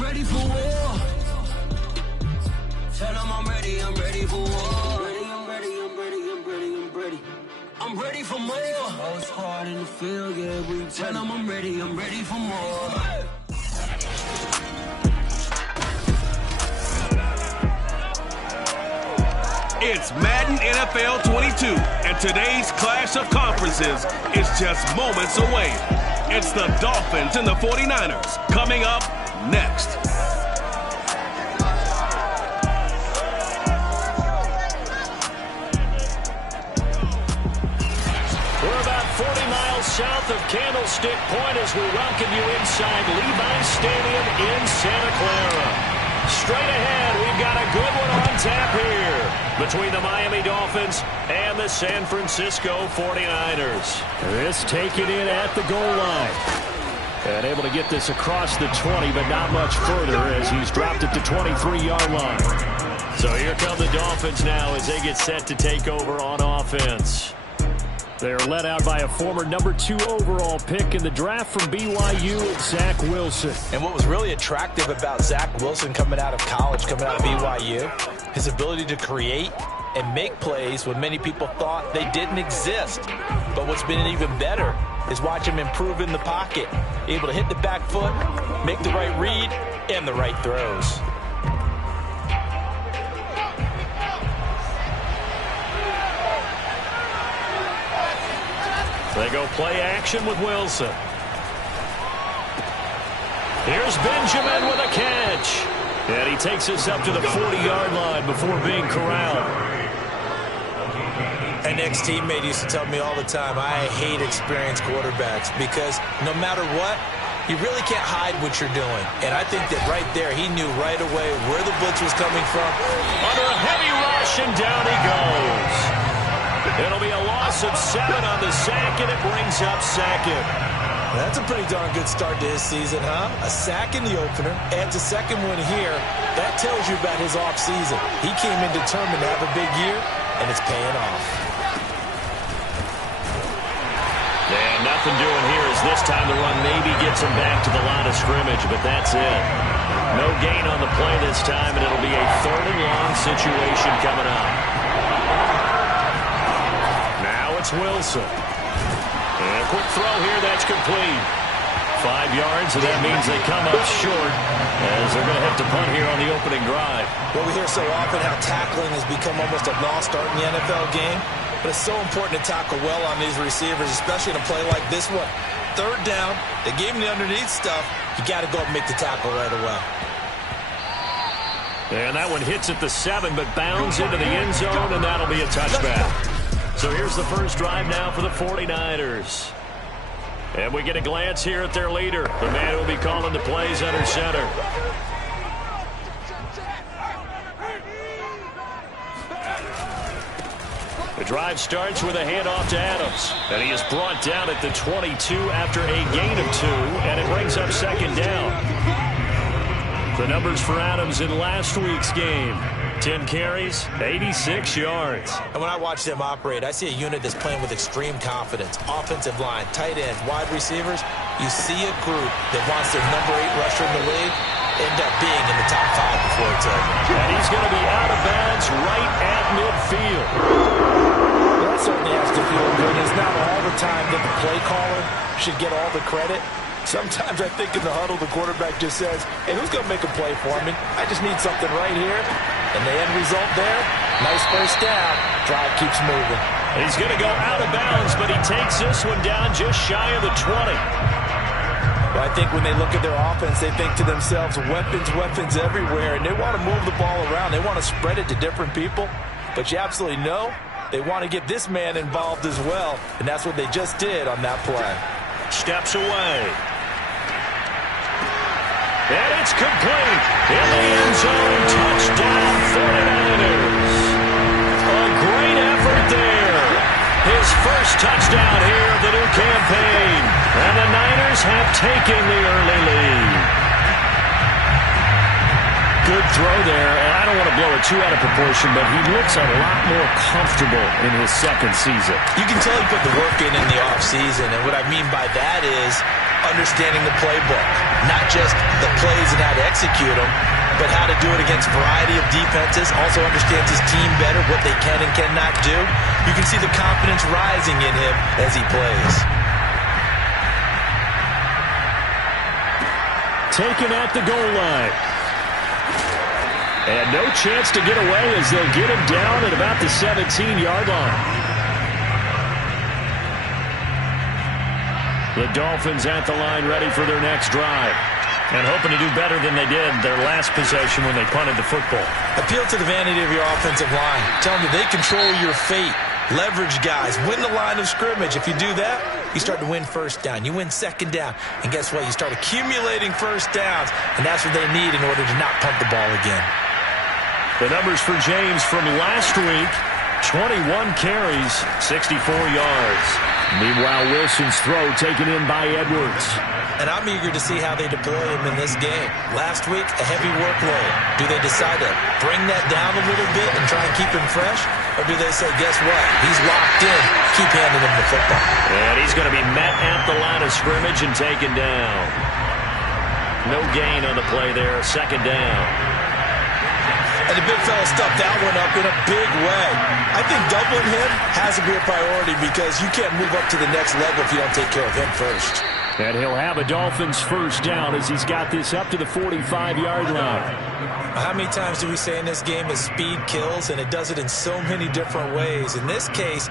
ready for war. Tell them I'm ready for war. I'm ready for more. Most hard in the field, yeah, we tell them I'm ready for more. It's Madden NFL 22, and today's clash of conferences is just moments away. It's the Dolphins and the 49ers coming up next. We're about 40 miles south of Candlestick Point as we welcome you inside Levi's Stadium in Santa Clara. Straight ahead, we've got a good one on tap here between the Miami Dolphins and the San Francisco 49ers. This taken in at the goal line. And able to get this across the 20, but not much further as he's dropped it to 23-yard line. So here come the Dolphins now as they get set to take over on offense. They're led out by a former #2 overall pick in the draft from BYU, Zach Wilson. And what was really attractive about Zach Wilson coming out of college, coming out of BYU, his ability to create and make plays when many people thought they didn't exist. But what's been even better is watch him improve in the pocket, able to hit the back foot, make the right read, and the right throws. They go play action with Wilson. Here's Benjamin with a catch. And he takes us up to the 40-yard line before being corralled. An ex-teammate used to tell me all the time, I hate experienced quarterbacks because no matter what, you really can't hide what you're doing. And I think that right there, he knew right away where the blitz was coming from. Under a heavy rush, and down he goes. It'll be a loss of 7 on the sack, and it brings up second. That's a pretty darn good start to his season, huh? A sack in the opener, adds a second one here. That tells you about his offseason. He came in determined to have a big year, and it's paying off. And nothing doing here as this time the run maybe gets him back to the line of scrimmage, but that's it. No gain on the play this time, and it'll be a 3rd and long situation coming up. Wilson. And a quick throw here, that's complete. 5 yards, and that means they come up short as they're going to have to punt here on the opening drive. Well, we hear so often how tackling has become almost a lost art in the NFL game, but it's so important to tackle well on these receivers, especially in a play like this one. 3rd down, they gave him the underneath stuff. You got to go up and make the tackle right away. And that one hits at the 7, but bounds into the end zone, and that'll be a touchback. So here's the first drive now for the 49ers. And we get a glance here at their leader, the man who will be calling the plays under center. The drive starts with a handoff to Adams. And he is brought down at the 22 after a gain of 2, and it brings up 2nd down. The numbers for Adams in last week's game. 10 carries, 86 yards. And when I watch them operate, I see a unit that's playing with extreme confidence. Offensive line, tight ends, wide receivers. You see a group that wants their #8 rusher in the league end up being in the top 5 before it's over. And he's going to be out of bounds right at midfield. Well, that certainly has to feel good. It's not all the time that the play caller should get all the credit. Sometimes I think in the huddle, the quarterback just says, hey, who's going to make a play for me? I just need something right here. And the end result there, nice first down. Drive keeps moving. He's going to go out of bounds, but he takes this one down just shy of the 20. Well, I think when they look at their offense, they think to themselves, weapons everywhere, and they want to move the ball around. They want to spread it to different people. But you absolutely know they want to get this man involved as well, and that's what they just did on that play. Steps away. And it's complete. In the end zone, touchdown 49ers. A great effort there. His first touchdown here of the new campaign. And the Niners have taken the early lead. Good throw there, and I don't want to blow it too out of proportion, but he looks a lot more comfortable in his 2nd season. You can tell he put the work in the offseason, and what I mean by that is understanding the playbook, not just the plays and how to execute them, but how to do it against a variety of defenses. Also understands his team better, what they can and cannot do. You can see the confidence rising in him as he plays. Taken at the goal line. And no chance to get away as they'll get him down at about the 17-yard line. The Dolphins at the line ready for their next drive. And hoping to do better than they did their last possession when they punted the football. Appeal to the vanity of your offensive line. Tell them that they control your fate. Leverage guys. Win the line of scrimmage. If you do that, you start to win first down. You win second down. And guess what? You start accumulating first downs. And that's what they need in order to not punt the ball again. The numbers for James from last week, 21 carries, 64 yards. Meanwhile, Wilson's throw taken in by Edwards. And I'm eager to see how they deploy him in this game. Last week, a heavy workload. Do they decide to bring that down a little bit and try and keep him fresh? Or do they say, guess what? He's locked in. Keep handing him the football. And he's going to be met at the line of scrimmage and taken down. No gain on the play there. Second down. And the big fella stuffed that one up in a big way. I think doubling him has to be a priority because you can't move up to the next level if you don't take care of him first. And he'll have a Dolphins first down as he's got this up to the 45-yard line. How many times do we say in this game that speed kills, and it does it in so many different ways? In this case,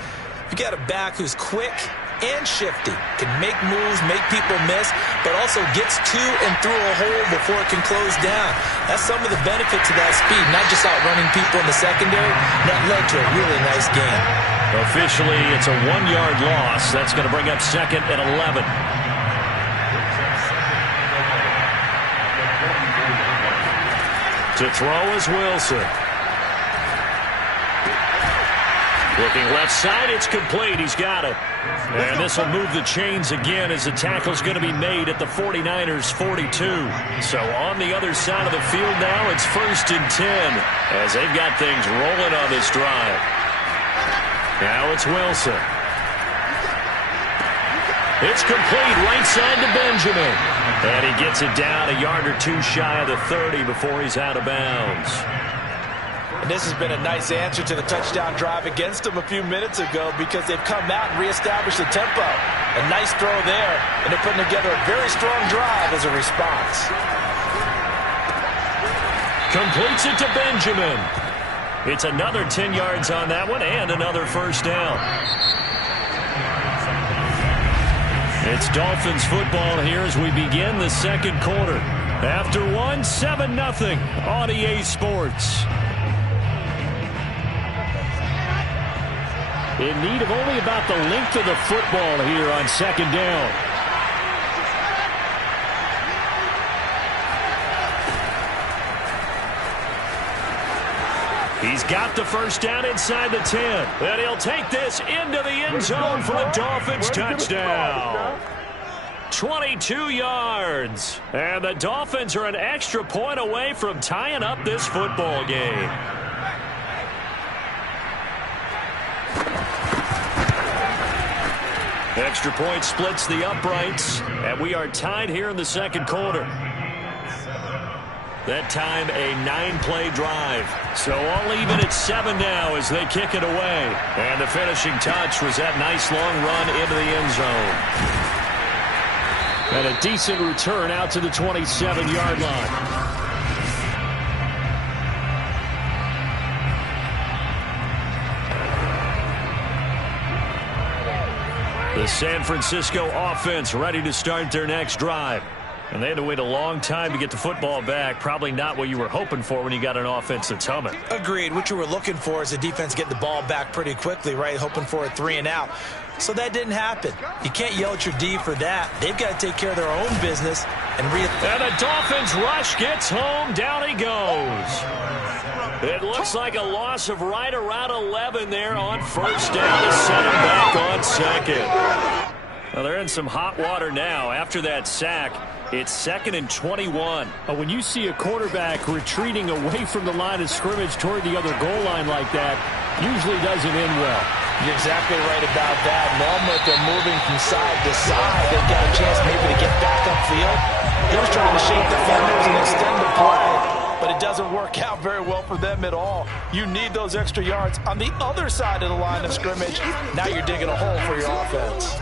you got a back who's quick and shifty, can make moves, make people miss, but also gets to and through a hole before it can close down. That's some of the benefits of that speed, not just outrunning people in the secondary. That led to a really nice game. Officially, it's a 1-yard loss. That's going to bring up second and 11. To throw is Wilson. Looking left side, it's complete. He's got it. And this will move the chains again as the tackle's going to be made at the 49ers' 42. So on the other side of the field now, it's 1st and 10 as they've got things rolling on this drive. Now it's Wilson. It's complete right side to Benjamin. And he gets it down a yard or two shy of the 30 before he's out of bounds. And this has been a nice answer to the touchdown drive against them a few minutes ago because they've come out and reestablished the tempo. A nice throw there, and they're putting together a very strong drive as a response. Completes it to Benjamin. It's another 10 yards on that one and another first down. It's Dolphins football here as we begin the second quarter. After one, 7-0 on EA Sports. In need of only about the length of the football here on second down. He's got the first down inside the 10. And he'll take this into the end zone for a Dolphins touchdown. 22 yards. And the Dolphins are an extra point away from tying up this football game. Extra point splits the uprights, and we are tied here in the second quarter. That time, a 9-play drive. So all even at 7 now as they kick it away. And the finishing touch was that nice long run into the end zone. And a decent return out to the 27-yard line. The San Francisco offense ready to start their next drive. And they had to wait a long time to get the football back. Probably not what you were hoping for when you got an offense that's humming. Agreed. What you were looking for is the defense getting the ball back pretty quickly, right? Hoping for a 3-and-out. So that didn't happen. You can't yell at your D for that. They've got to take care of their own business. And the Dolphins rush gets home. Down he goes. It looks like a loss of right around 11 there on first down to set him back on second. Well, they're in some hot water now after that sack. It's 2nd and 21. When you see a quarterback retreating away from the line of scrimmage toward the other goal line like that, usually doesn't end well. You're exactly right about that. Normally, if they're moving from side to side, they've got a chance maybe to get back upfield. He was trying to work out very well for them at all. You need those extra yards on the other side of the line of scrimmage. Now you're digging a hole for your offense.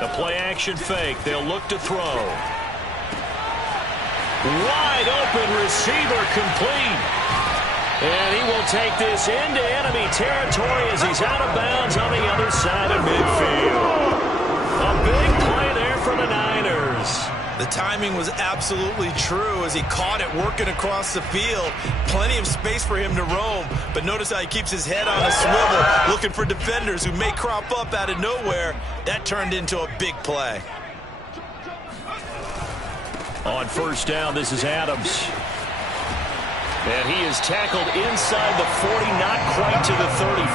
The play-action fake. They'll look to throw. Wide open receiver complete. And he will take this into enemy territory as he's out of bounds on the other side of midfield. A big play there for the Niners. The timing was absolutely true as he caught it working across the field. Plenty of space for him to roam, but notice how he keeps his head on a swivel, looking for defenders who may crop up out of nowhere. That turned into a big play. On first down, this is Adams. And he is tackled inside the 40, not quite to the 35.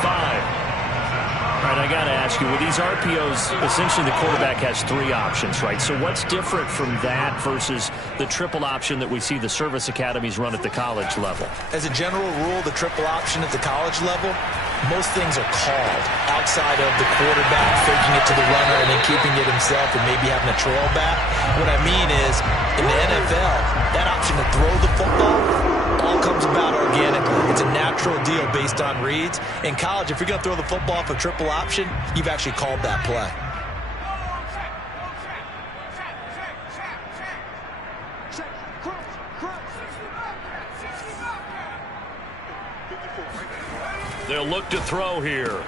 All right, I got to ask you, with these RPOs, essentially the quarterback has three options, right? So what's different from that versus the triple option that we see the service academies run at the college level? As a general rule, the triple option at the college level, most things are called outside of the quarterback faking it to the runner and then keeping it himself and maybe having a trail back. What I mean is, in the NFL, that option to throw the football all comes about organically. It's a natural deal based on reads. In college, if you're going to throw the football for triple option, you've actually called that play. They'll look to throw here.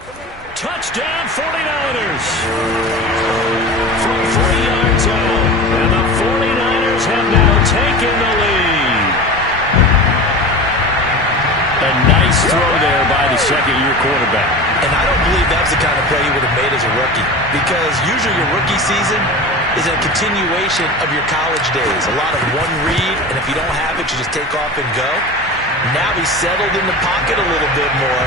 Touchdown 49ers! From 3 yards out, and the 49ers have now taken the lead. A nice throw there by the second-year quarterback. And I don't believe that's the kind of play he would have made as a rookie, because usually your rookie season is a continuation of your college days. A lot of one read, and if you don't have it, you just take off and go. Now he's settled in the pocket a little bit more,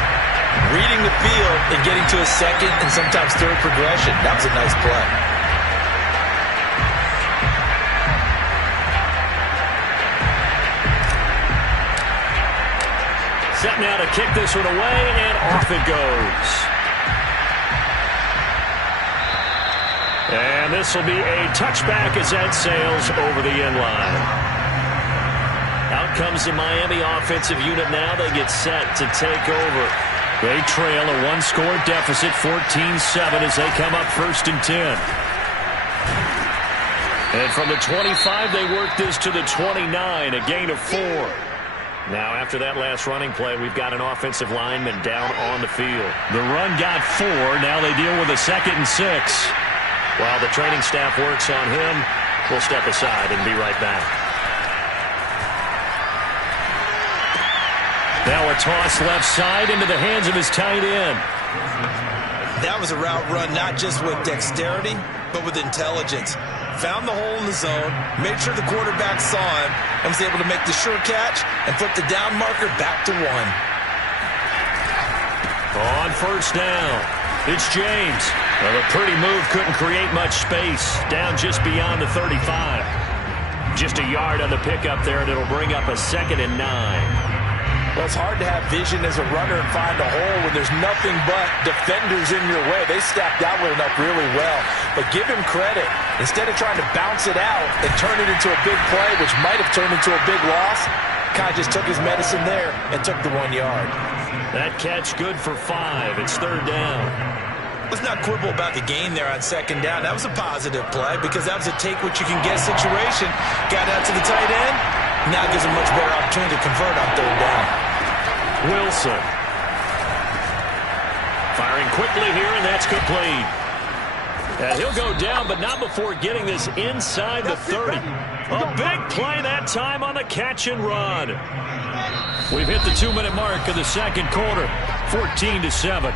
reading the field and getting to a second and sometimes third progression. That was a nice play. Set now to kick this one away, and off it goes. And this will be a touchback as that sails over the end line. Out comes the Miami offensive unit now. They get set to take over. They trail a one-score deficit, 14-7, as they come up 1st and 10. And from the 25, they work this to the 29, a gain of 4. Now, after that last running play, we've got an offensive lineman down on the field. The run got 4. Now they deal with a 2nd and 6. While the training staff works on him, we'll step aside and be right back. Now a toss left side into the hands of his tight end. That was a route run not just with dexterity, but with intelligence. Found the hole in the zone, made sure the quarterback saw him, and was able to make the sure catch and flip the down marker back to 1. On first down, it's James. Well, a pretty move, couldn't create much space. Down just beyond the 35. Just a yard on the pickup there, and it'll bring up a 2nd and 9. Well, it's hard to have vision as a runner and find a hole when there's nothing but defenders in your way. They stacked that one up really well. But give him credit. Instead of trying to bounce it out and turn it into a big play, which might have turned into a big loss, kind of just took his medicine there and took the 1 yard. That catch good for 5. It's 3rd down. Let's not quibble about the gain there on 2nd down. That was a positive play because that was a take-what-you-can-get situation. Got out to the tight end. Now gives him much better opportunity to convert on 3rd down. Wilson. Firing quickly here, and that's complete. And he'll go down, but not before getting this inside the 30. A big play that time on the catch and run. We've hit the 2-minute mark of the 2nd quarter, 14-7.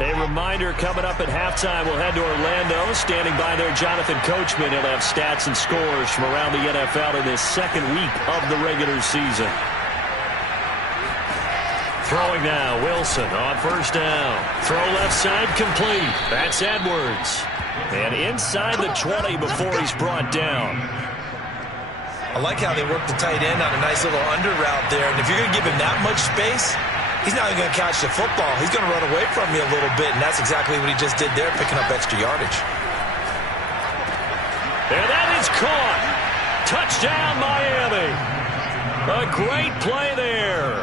A reminder coming up at halftime, we'll head to Orlando. Standing by there, Jonathan Coachman. He'll have stats and scores from around the NFL in this 2nd week of the regular season. Throwing now, Wilson on first down. Throw left side complete. That's Edwards. And inside the 20 before he's brought down. I like how they work the tight end on a nice little under route there. And if you're going to give him that much space, he's not even going to catch the football. He's going to run away from you a little bit, and that's exactly what he just did there, picking up extra yardage. And that is caught. Touchdown, Miami. A great play there.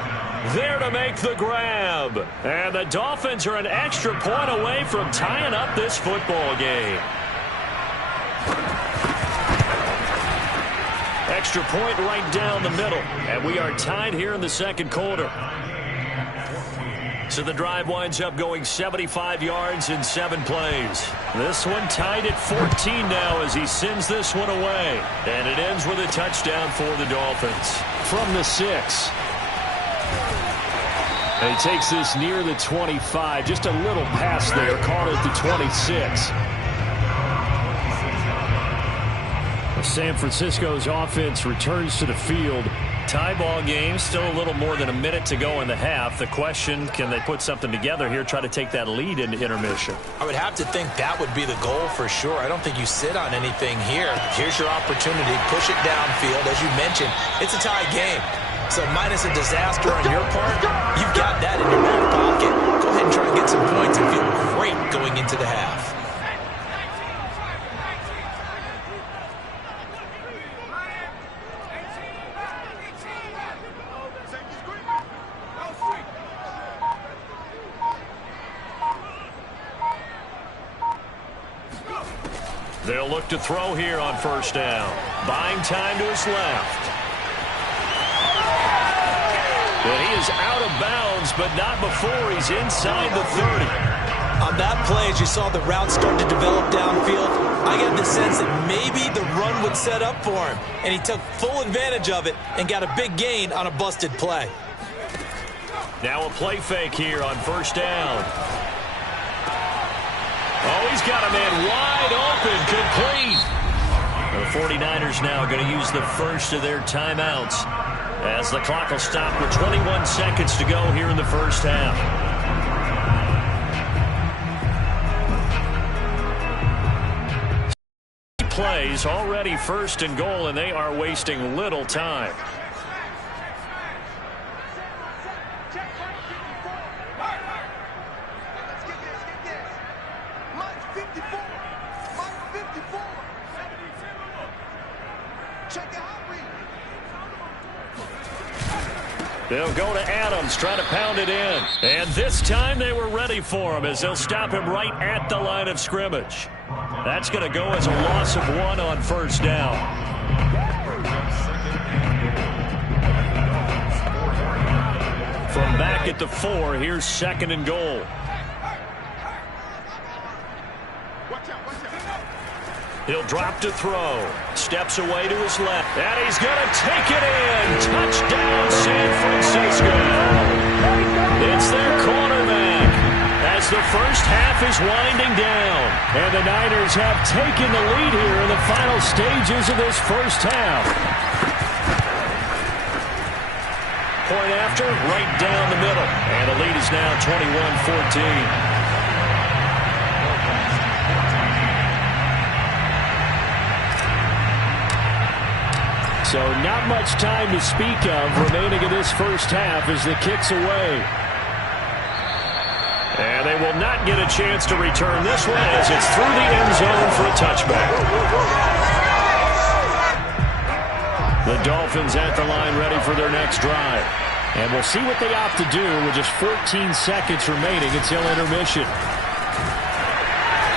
There to make the grab. And the Dolphins are an extra point away from tying up this football game. Extra point right down the middle. And we are tied here in the second quarter. So the drive winds up going 75 yards in 7 plays. This one tied at 14 now as he sends this one away. And it ends with a touchdown for the Dolphins. From the 6. And he takes this near the 25. Just a little pass there. Caught at the 26. San Francisco's offense returns to the field. Tie ball game, still a little more than a minute to go in the half. The question, can they put something together here, try to take that lead into intermission? I would have to think that would be the goal for sure. I don't think you sit on anything here. Here's your opportunity. Push it downfield. As you mentioned, it's a tie game. So minus a disaster on your part, you've got that in your back pocket. Go ahead and try and get some points and feel great going into the half. They'll look to throw here on first down. Buying time to his left. And he is out of bounds, but not before he's inside the 30. On that play, as you saw the route start to develop downfield, I got the sense that maybe the run would set up for him. And he took full advantage of it and got a big gain on a busted play. Now a play fake here on first down. Oh, he's got a man wide open, complete. The 49ers now going to use the first of their timeouts as the clock will stop with 21 seconds to go here in the first half. Plays already first and goal, and they are wasting little time. They'll go to Adams, try to pound it in. And this time they were ready for him as they'll stop him right at the line of scrimmage. That's going to go as a loss of 1 on first down. From back at the 4, here's second and goal. He'll drop to throw. Steps away to his left. And he's going to take it in. Touchdown, San Francisco. It's their quarterback as the first half is winding down. And the Niners have taken the lead here in the final stages of this first half. Point after, right down the middle. And the lead is now 21-14. So not much time to speak of remaining in this first half as the kick's away. And they will not get a chance to return this one as it's through the end zone for a touchback. The Dolphins at the line ready for their next drive. And we'll see what they opt to do with just 14 seconds remaining until intermission.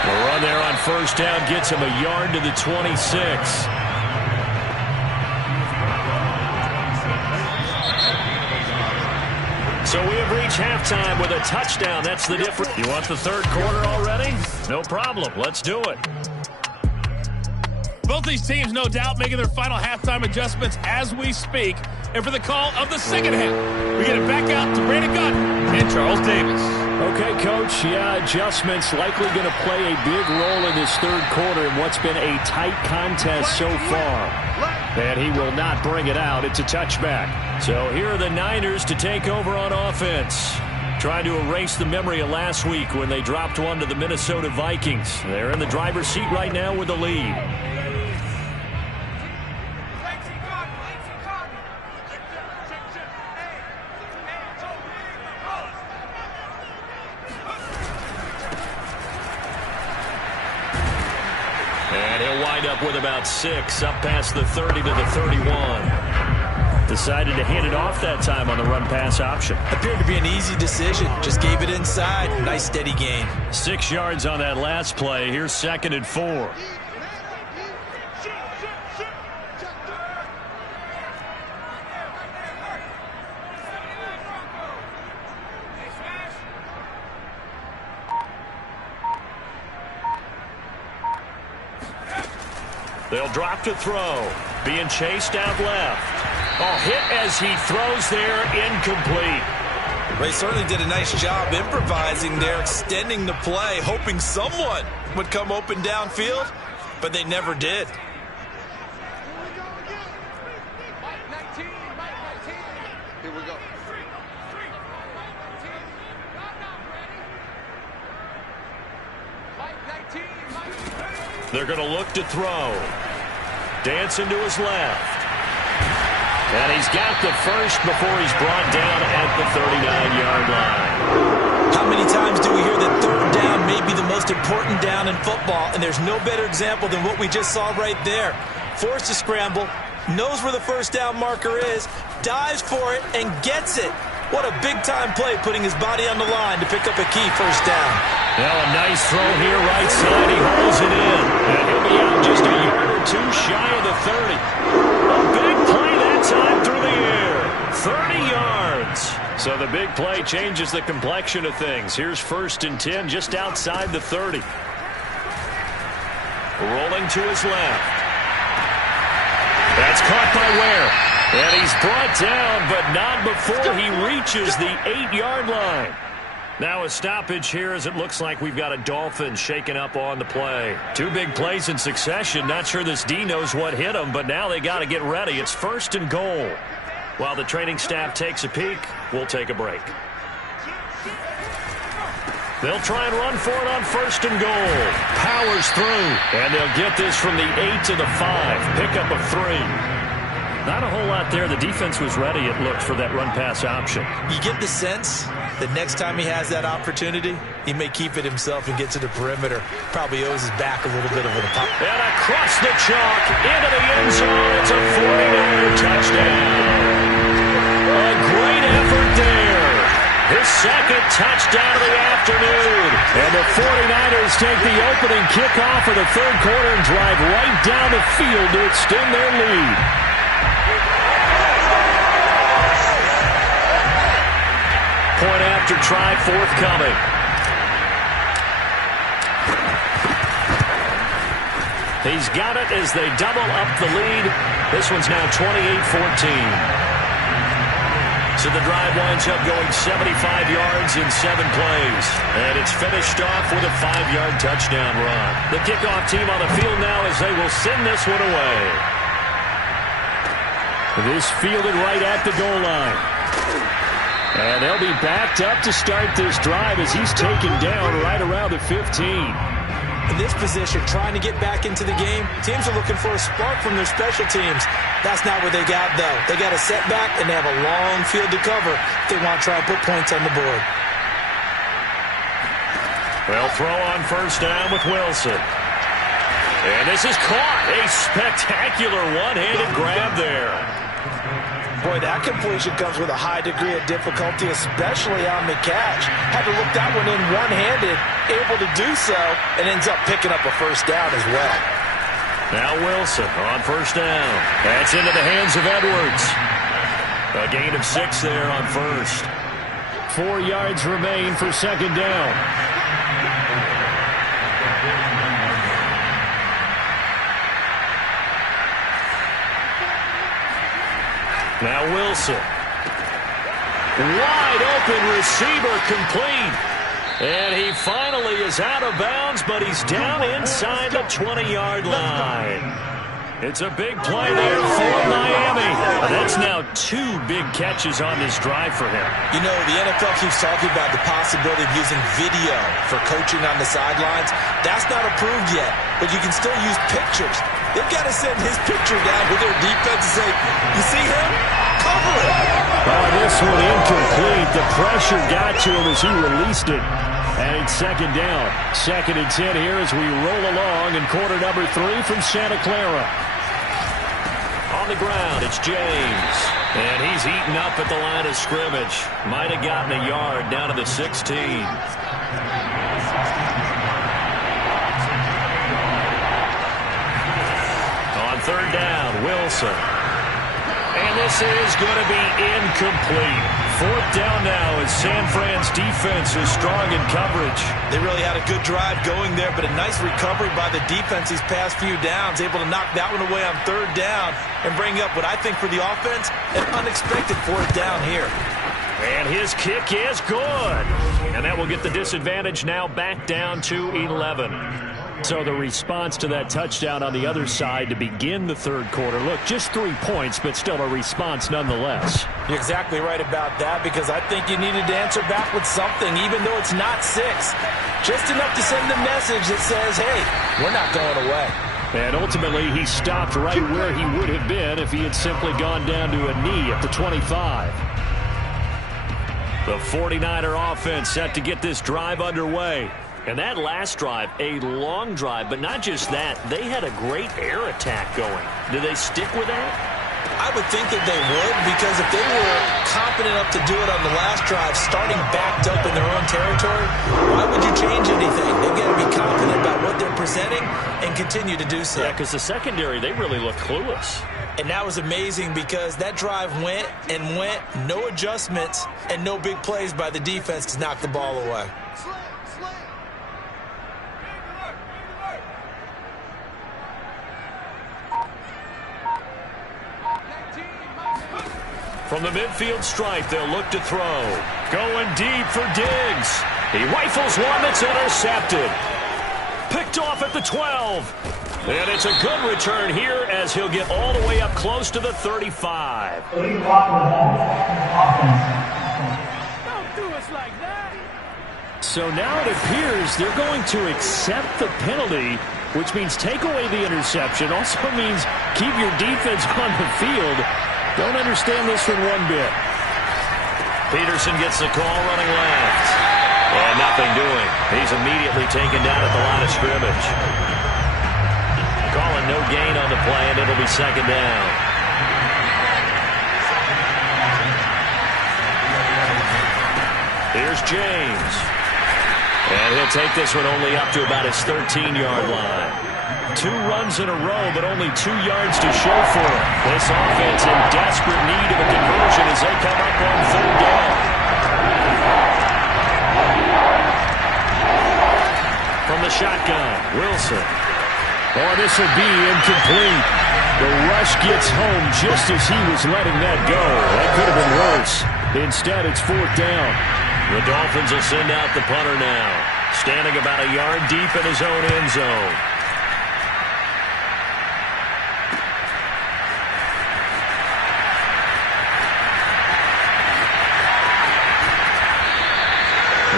The run there on first down gets him a yard to the 26. So we have reached halftime with a touchdown. That's the difference. You want the third quarter already? No problem. Let's do it. Both these teams, no doubt, making their final halftime adjustments as we speak. And for the call of the second half, we get it back out to Brandon Gunn and Charles Davis. Okay, Coach. Yeah, adjustments likely going to play a big role in this third quarter in what's been a tight contest so far. And he will not bring it out. It's a touchback. So here are the Niners to take over on offense. Trying to erase the memory of last week when they dropped one to the Minnesota Vikings. They're in the driver's seat right now with the lead. And he'll wind up with about 6, up past the 30 to the 31. Decided to hand it off that time on the run-pass option. Appeared to be an easy decision. Just gave it inside. Nice steady gain. 6 yards on that last play. Here's 2nd and 4. They'll drop to throw. Being chased out left. Oh, hit as he throws there, incomplete. They certainly did a nice job improvising there, extending the play, hoping someone would come open downfield, but they never did. Here we go. They're going to look to throw. Dancing to his left. And he's got the first before he's brought down at the 39-yard line. How many times do we hear that third down may be the most important down in football, and there's no better example than what we just saw right there. Forced to scramble, knows where the first down marker is, dives for it, and gets it. What a big-time play, putting his body on the line to pick up a key first down. Now a nice throw here, right side. He holds it in. And he'll be out just a yard or 2 shy of the 30. A big play that time through the air. 30 yards. So the big play changes the complexion of things. Here's 1st and 10 just outside the 30. Rolling to his left. That's caught by Ware. And he's brought down, but not before he reaches the 8-yard line. Now a stoppage here as it looks like we've got a Dolphin shaken up on the play. 2 big plays in succession. Not sure this D knows what hit him, but now they got to get ready. It's 1st and goal. While the training staff takes a peek, we'll take a break. They'll try and run for it on 1st and goal. Powers through. And they'll get this from the 8 to the 5. Pickup of 3. Not a whole lot there. The defense was ready, it looked, for that run-pass option. You get the sense that next time he has that opportunity, he may keep it himself and get to the perimeter. Probably owes his back a little bit of an apology. And across the chalk, into the end zone. It's a 49er touchdown. A great effort there. His 2nd touchdown of the afternoon. And the 49ers take the opening kickoff of the 3rd quarter and drive right down the field to extend their lead. Point after try forthcoming. He's got it as they double up the lead. This one's now 28-14. So the drive winds up going 75 yards in 7 plays. And it's finished off with a 5-yard touchdown run. The kickoff team on the field now as they will send this one away. This fielded right at the goal line. And they'll be backed up to start this drive as he's taken down right around the 15. In this position, trying to get back into the game, teams are looking for a spark from their special teams. That's not what they got, though. They got a setback, and they have a long field to cover if they want to try and put points on the board. They'll throw on 1st down with Wilson. And this is caught. A spectacular one-handed grab there. Boy, that completion comes with a high degree of difficulty, especially on the catch. Had to look that one in one-handed, able to do so, and ends up picking up a 1st down as well. Now Wilson on 1st down. That's into the hands of Edwards. A gain of 6 there on 1st. 4 yards remain for 2nd down. Now Wilson. Wide open receiver complete. And he finally is out of bounds, but he's down inside the 20-yard line. It's a big play there for Miami. That's now 2 big catches on this drive for him. You know, the NFL keeps talking about the possibility of using video for coaching on the sidelines. That's not approved yet, but you can still use pictures. They've got to send his picture down to their defense and say, you see him? Cover it. Oh, this one incomplete. The pressure got to him as he released it. And it's second down. 2nd and 10 here as we roll along in quarter number 3 from Santa Clara. On the ground, it's James. And he's eaten up at the line of scrimmage. Might have gotten a yard down to the 16. On 3rd down, Wilson. And this is going to be incomplete. 4th down now as San Fran's defense is strong in coverage. They really had a good drive going there, but a nice recovery by the defense these past few downs, able to knock that one away on 3rd down and bring up what I think for the offense, an unexpected 4th down here. And his kick is good. And that will get the disadvantage now back down to 11. So the response to that touchdown on the other side to begin the 3rd quarter. Look, just 3 points, but still a response nonetheless. You're exactly right about that, because I think you needed to answer back with something, even though it's not 6. Just enough to send the message that says, hey, we're not going away. And ultimately, he stopped right where he would have been if he had simply gone down to a knee at the 25. The 49er offense set to get this drive underway. And that last drive, a long drive, but not just that. They had a great air attack going. Do they stick with that? I would think that they would, because if they were confident enough to do it on the last drive, starting backed up in their own territory, why would you change anything? They've got to be confident about what they're presenting and continue to do so. Yeah, because the secondary, they really look clueless. And that was amazing, because that drive went and went, no adjustments, and no big plays by the defense to knock the ball away. From the midfield stripe, they'll look to throw. Going deep for Diggs. He rifles one that's intercepted. Picked off at the 12. And it's a good return here as he'll get all the way up close to the 35. Don't do us like that. So now it appears they're going to accept the penalty, which means take away the interception. Also means keep your defense on the field. Don't understand this one one bit. Peterson gets the call running left. And nothing doing. He's immediately taken down at the line of scrimmage. Calling no gain on the play, and it'll be 2nd down. Here's James. And he'll take this one only up to about his 13-yard line. 2 runs in a row, but only 2 yards to show for it. This offense in desperate need of a conversion as they come up on 3rd down. From the shotgun, Wilson. Oh, this will be incomplete. The rush gets home just as he was letting that go. That could have been worse. Instead, it's 4th down. The Dolphins will send out the punter now, standing about a yard deep in his own end zone.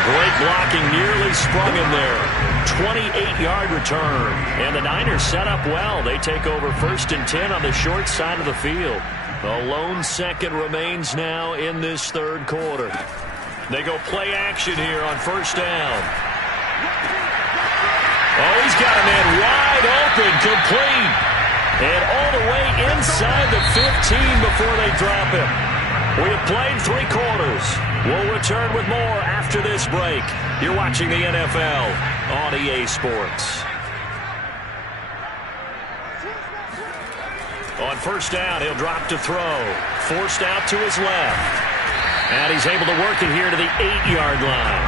Great blocking, nearly sprung him there. 28-yard return. And the Niners set up well. They take over 1st and 10 on the short side of the field. A lone second remains now in this 3rd quarter. They go play action here on 1st down. Oh, he's got a man wide open, complete. And all the way inside the 15 before they drop him. We have played 3 quarters. We'll return with more after this break. You're watching the NFL on EA Sports. On 1st down, he'll drop to throw. Forced out to his left. And he's able to work it here to the 8-yard line.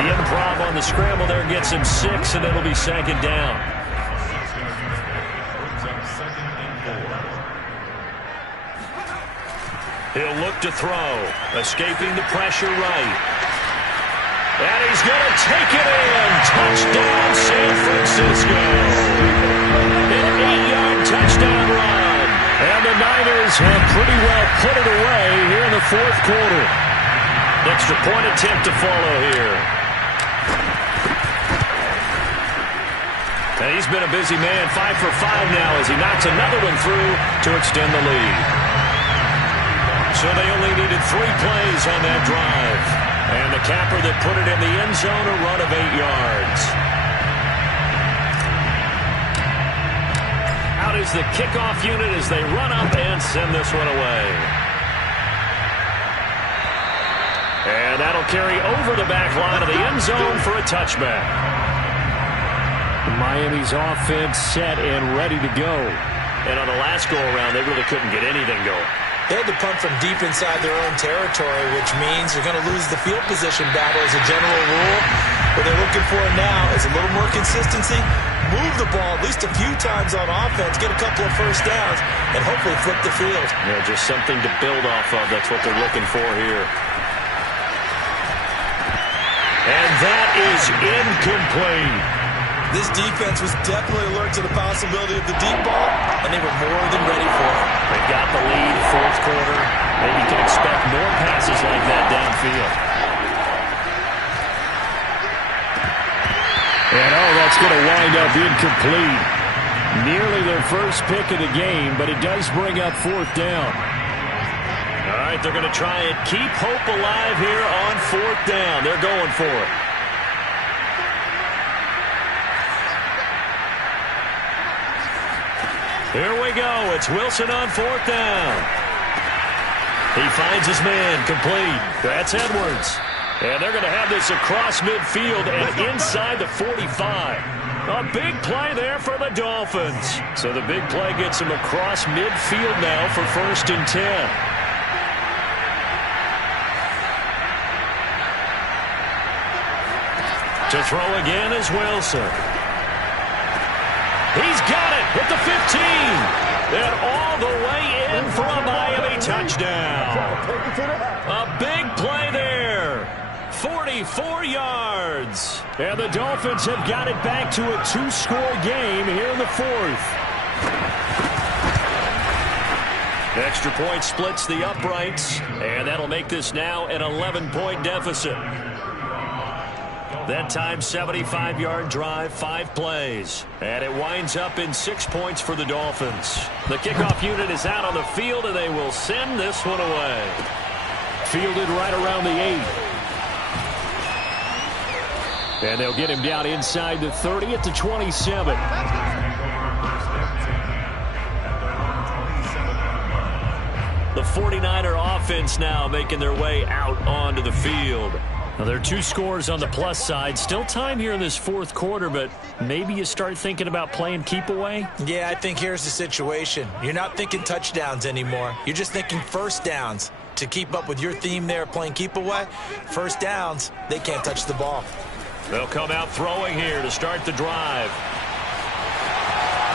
The improv on the scramble there gets him 6, and it'll be 2nd down. He'll look to throw, escaping the pressure right. And he's going to take it in. Touchdown, San Francisco. An 8-yard touchdown run. And the Niners have pretty well put it away here in the 4th quarter. Extra point attempt to follow here. And he's been a busy man, 5 for 5 now as he knocks another one through to extend the lead. So they only needed 3 plays on that drive. And the capper that put it in the end zone, a run of 8 yards. Out is the kickoff unit as they run up and send this one away. And that'll carry over the back line of the end zone for a touchback. Miami's offense set and ready to go. And on the last go-around, they really couldn't get anything going. They had to punt from deep inside their own territory, which means you're going to lose the field position battle as a general rule. What they're looking for now is a little more consistency, move the ball at least a few times on offense, get a couple of first downs, and hopefully flip the field. Yeah, just something to build off of. That's what they're looking for here. And that is incomplete. This defense was definitely alert to the possibility of the deep ball, and they were more than ready for it. They've got the lead, fourth quarter. Maybe you can expect more passes like that downfield. And that's going to wind up incomplete. Nearly their first pick of the game, but it does bring up fourth down. All right, they're going to try and keep hope alive here on fourth down. They're going for it. Here we go. It's Wilson on fourth down. He finds his man complete. That's Edwards. And they're going to have this across midfield and inside the 45. A big play there for the Dolphins. So the big play gets them across midfield now for 1st and 10. To throw again is Wilson. He's got it at the 15. And all the way in for a Miami touchdown. A big play there. 44 yards. And the Dolphins have got it back to a 2-score game here in the fourth. Extra point splits the uprights. And that'll make this now an 11-point deficit. That time, 75-yard drive, 5 plays. And it winds up in 6 points for the Dolphins. The kickoff unit is out on the field, and they will send this one away. Fielded right around the 8. And they'll get him down inside the 30 at the 27. The 49er offense now making their way out onto the field. Now, there are 2 scores on the plus side. Still time here in this fourth quarter, but maybe you start thinking about playing keep away? Yeah, I think here's the situation. You're not thinking touchdowns anymore. You're just thinking first downs. To keep up with your theme there, playing keep away, first downs, they can't touch the ball. They'll come out throwing here to start the drive.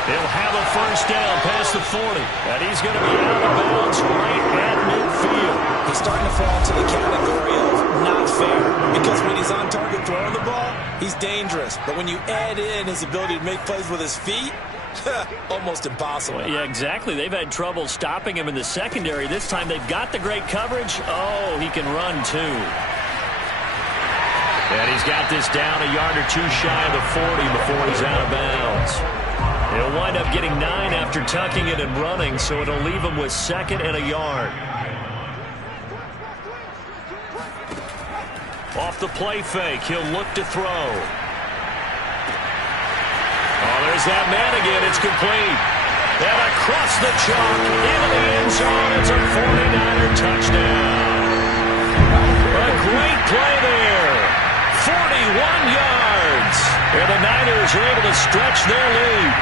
He'll have a first down past the 40. And he's going to be out of bounds right at midfield. He's starting to fall into the category of not fair. Because when he's on target throwing the ball, he's dangerous. But when you add in his ability to make plays with his feet, almost impossible. Well, yeah, exactly. They've had trouble stopping him in the secondary. This time they've got the great coverage. Oh, he can run too. And he's got this down a yard or 2 shy of the 40 before he's out of bounds. He'll wind up getting 9 after tucking it and running, so it'll leave him with 2nd and a yard. Off the play fake, he'll look to throw. Oh, there's that man again. It's complete. And across the chalk, into the end zone. It's a 49er touchdown. A great play there. 41 yards. And the Niners are able to stretch their lead.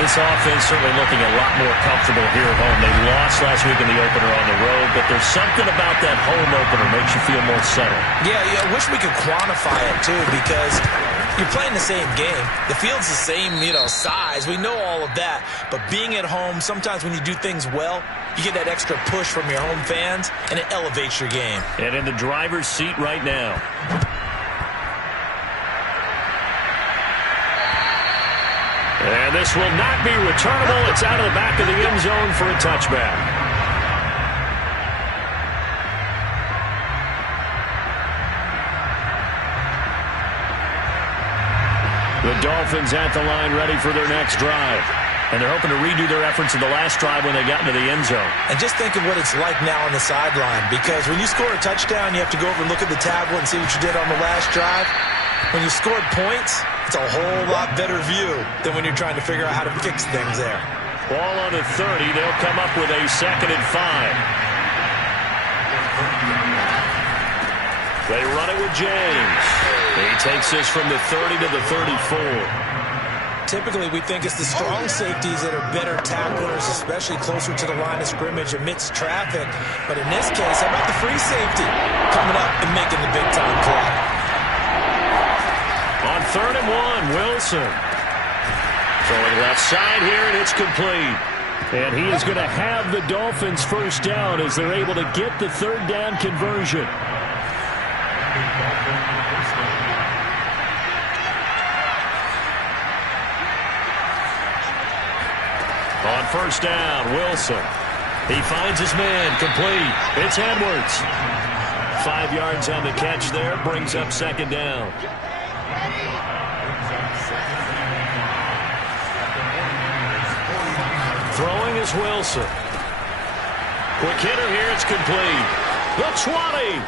This offense certainly looking a lot more comfortable here at home. They lost last week in the opener on the road, but there's something about that home opener makes you feel more settled. Yeah, I wish we could quantify it, too, because you're playing the same game. The field's the same, size. We know all of that. But being at home, sometimes when you do things well, you get that extra push from your home fans, and it elevates your game. And in the driver's seat right now. And this will not be returnable. It's out of the back of the end zone for a touchback. The Dolphins at the line ready for their next drive. And they're hoping to redo their efforts in the last drive when they got into the end zone. And just think of what it's like now on the sideline, because when you score a touchdown, you have to go over and look at the tablet and see what you did on the last drive. When you scored points, it's a whole lot better view than when you're trying to figure out how to fix things there. Ball on the 30. They'll come up with a 2nd and 5. They run it with James. He takes this from the 30 to the 34. Typically, we think it's the strong safeties that are better tacklers, especially closer to the line of scrimmage amidst traffic. But in this case, how about the free safety coming up and making the big-time play? On 3rd and 1, Wilson. Throwing left side here, and it's complete. And he is going to have the Dolphins first down as they're able to get the 3rd down conversion. On 1st down, Wilson. He finds his man, complete. It's Edwards. 5 yards on the catch there, brings up 2nd down. Throwing is Wilson. Quick hitter here, it's complete. The 20.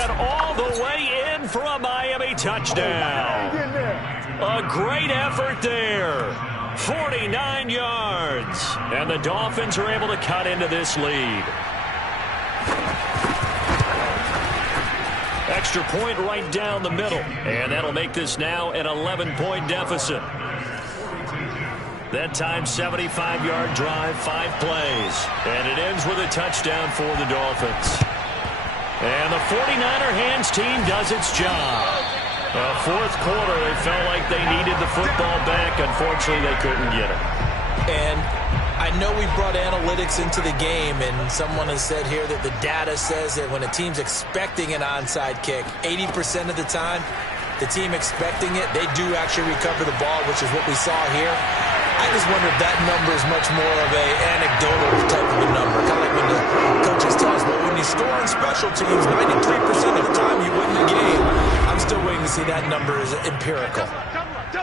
And all the way in for a Miami touchdown. A great effort there. 49 yards. And the Dolphins are able to cut into this lead. Extra point right down the middle. And that'll make this now an 11-point deficit. That time, 75-yard drive, 5 plays. And it ends with a touchdown for the Dolphins. And the 49er hands team does its job. Fourth quarter, they felt like they needed the football back. Unfortunately, they couldn't get it. And I know we brought analytics into the game, and someone has said here that the data says that when a team's expecting an onside kick, 80% of the time, the team expecting it, they do actually recover the ball, which is what we saw here. I just wonder if that number is much more of an anecdotal type of a number. Kind of like when the coaches tell us, well, when you score on special teams, 93% of the time you win the game. I'm still waiting to see that number is empirical.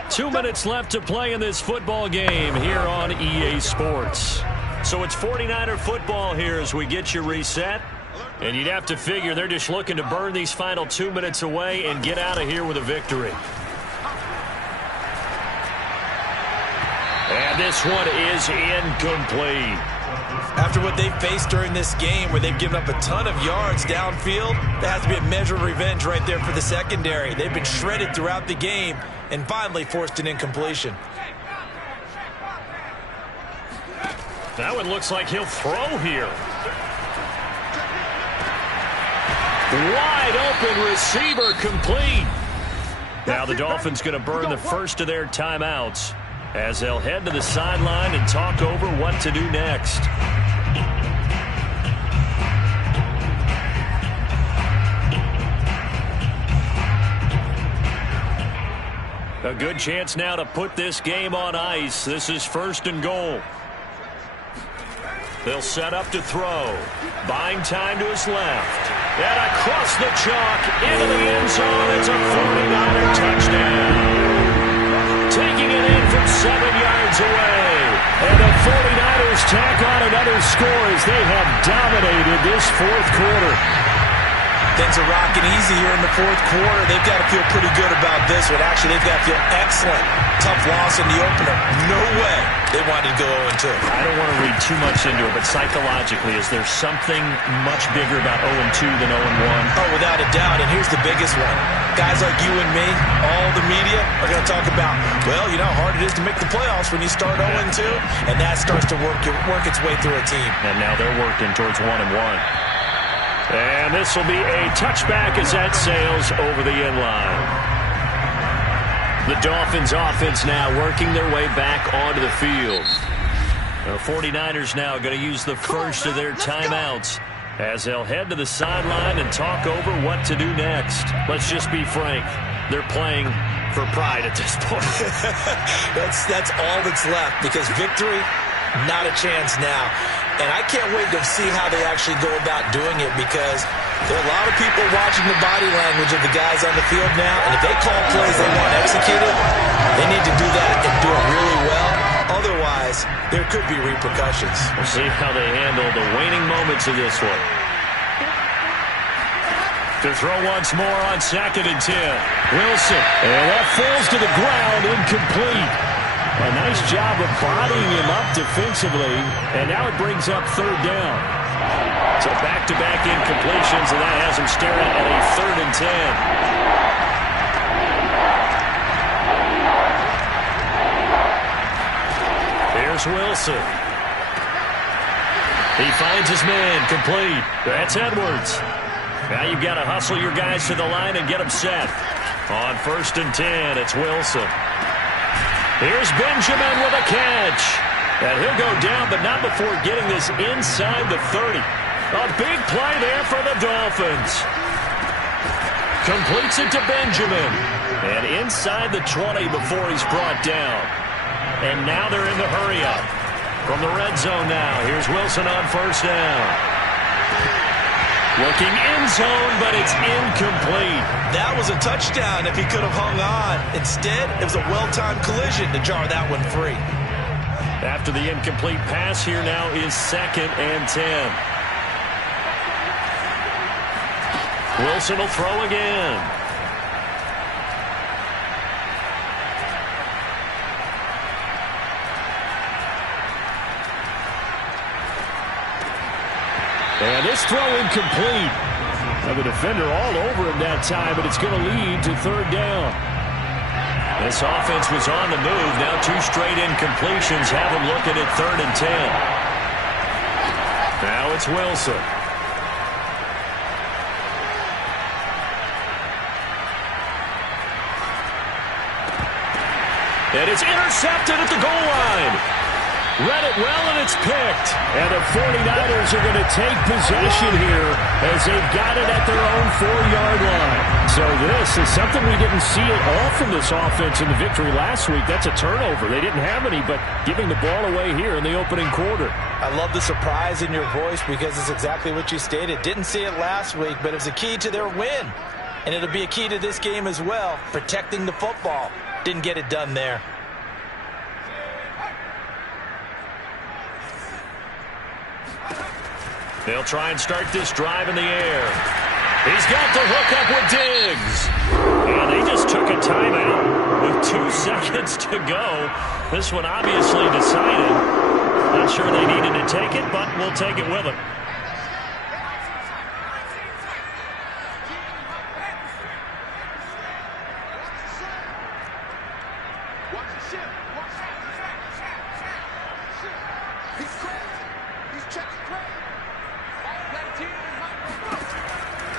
2 minutes left to play in this football game here on EA Sports. So it's 49er football here as we get you reset. And you'd have to figure they're just looking to burn these final 2 minutes away and get out of here with a victory. And this one is incomplete. After what they faced during this game where they've given up a ton of yards downfield, there has to be a measure of revenge right there for the secondary. They've been shredded throughout the game and finally forced an incompletion. That one looks like he'll throw here. Wide open receiver, complete. Now the Dolphins going to burn the first of their timeouts as they'll head to the sideline and talk over what to do next. A good chance now to put this game on ice. This is 1st and goal. They'll set up to throw. Buying time to his left. And across the chalk into the end zone. It's a 49er touchdown. Taking it in from 7 yards away. And the 49ers tack on another score as they have dominated this fourth quarter. Things are rocking easy here in the fourth quarter. They've got to feel pretty good about this one. Actually, they've got to feel excellent. Tough loss in the opener. No way they wanted to go 0-2. I don't want to read too much into it, but psychologically, is there something much bigger about 0-2 than 0-1? Oh, without a doubt, and here's the biggest one. Guys like you and me, all the media, are going to talk about, well, you know how hard it is to make the playoffs when you start 0-2, and that starts to work its way through a team. And now they're working towards 1-1. And this will be a touchback as that sails over the end line. The Dolphins offense now working their way back onto the field. The 49ers now going to use the first of their timeouts as they'll head to the sideline and talk over what to do next. Let's just be frank. They're playing for pride at this point. That's all that's left, because victory, not a chance now. And I can't wait to see how they actually go about doing it, because there are a lot of people watching the body language of the guys on the field now. And if they call plays they want executed, they need to do that and do it really well. Otherwise, Otherwise, there could be repercussions. We'll see how they handle the waning moments of this one. To throw once more on 2nd and 10. Wilson. And that falls to the ground, incomplete. A nice job of bodying him up defensively. And now it brings up 3rd down. So back-to-back incompletions, and that has him staring at a 3rd and 10. Here's Wilson. He finds his man, complete. That's Edwards. Now you've got to hustle your guys to the line and get them set. On 1st and 10, it's Wilson. Here's Benjamin with a catch. And he'll go down, but not before getting this inside the 30. A big play there for the Dolphins. Completes it to Benjamin. And inside the 20 before he's brought down. And now they're in the hurry-up. From the red zone now, here's Wilson on 1st down. Looking end zone, but it's incomplete. That was a touchdown if he could have hung on. Instead, it was a well-timed collision to jar that one free. After the incomplete pass, here now is 2nd and 10. Wilson will throw again. And this throw incomplete. Have a defender all over him that time, but it's going to lead to 3rd down. This offense was on the move. Now 2 straight incompletions have him looking at 3rd and 10. Now it's Wilson. And it's intercepted at the goal line. Read it well, and it's picked. And the 49ers are going to take possession here as they've got it at their own 4-yard line. So this is something we didn't see it all from this offense in the victory last week. That's a turnover. They didn't have any, but giving the ball away here in the opening quarter. I love the surprise in your voice because it's exactly what you stated. Didn't see it last week, but it was a key to their win. And it'll be a key to this game as well, protecting the football. Didn't get it done there. They'll try and start this drive in the air. He's got the hook up with Diggs. And they just took a timeout with 2 seconds to go. This one obviously decided. Not sure they needed to take it, but we'll take it with them.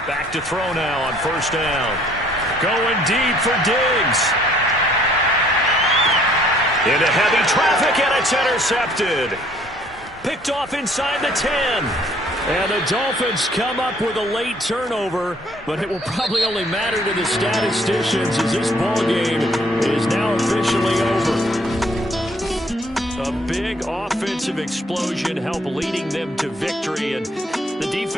Back to throw now on 1st down. Going deep for Diggs. Into heavy traffic, and it's intercepted. Picked off inside the 10. And the Dolphins come up with a late turnover, but it will probably only matter to the statisticians as this ball game is now officially over. A big offensive explosion helped leading them to victory, and the defense